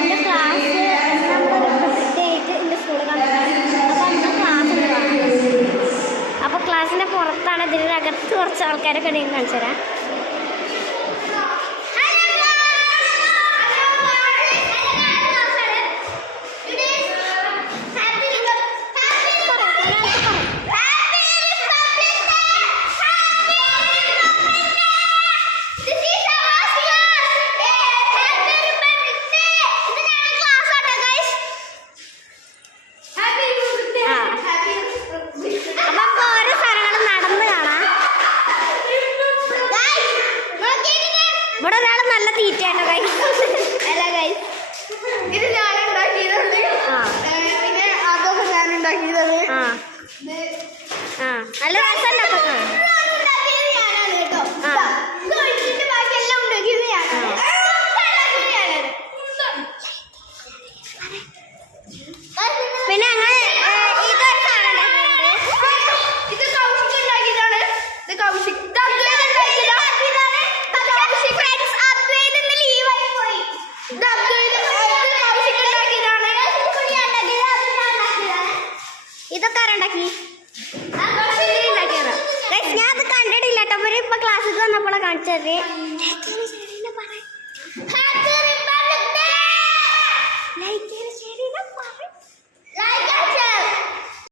എൻ്റെ class date എൻ്റെ സ്കൂളിൽ കണ്ടിട്ടുണ്ട്. അപ്പോൾ ക്ലാസ്സിൻ്റെ പുറത്താണ്, ഇതിനകത്ത് കുറച്ച് ആൾക്കാരൊക്കെ ഉണ്ടെങ്കിൽ കാണിച്ചു തരാം. ഇവിടെ ഒരാൾ നല്ല തീറ്റയാട്ടോ ഗൈസ്. അല്ല ഗൈസ്, ഇത് ഞാൻ ഉണ്ടാക്കിയതാണ്. പിന്നെ അതൊക്കെ ഞാൻ ഉണ്ടാക്കിയതാണ്. നല്ല രസമല്ല പിന്നെ അങ്ങനെ ഇതൊരു സാധനം ഇത് കൗശിക് ഉണ്ടാക്കിയതാണ്. ഇത് കൗശിക് ഇതൊക്കെ ആരുണ്ടാക്കി? ഞാൻ അത് കണ്ടിട്ടില്ല കേട്ടോ. ഇപ്പൊ ക്ലാസ്സിൽ വന്നപ്പോഴാണ് കാണിച്ചത്.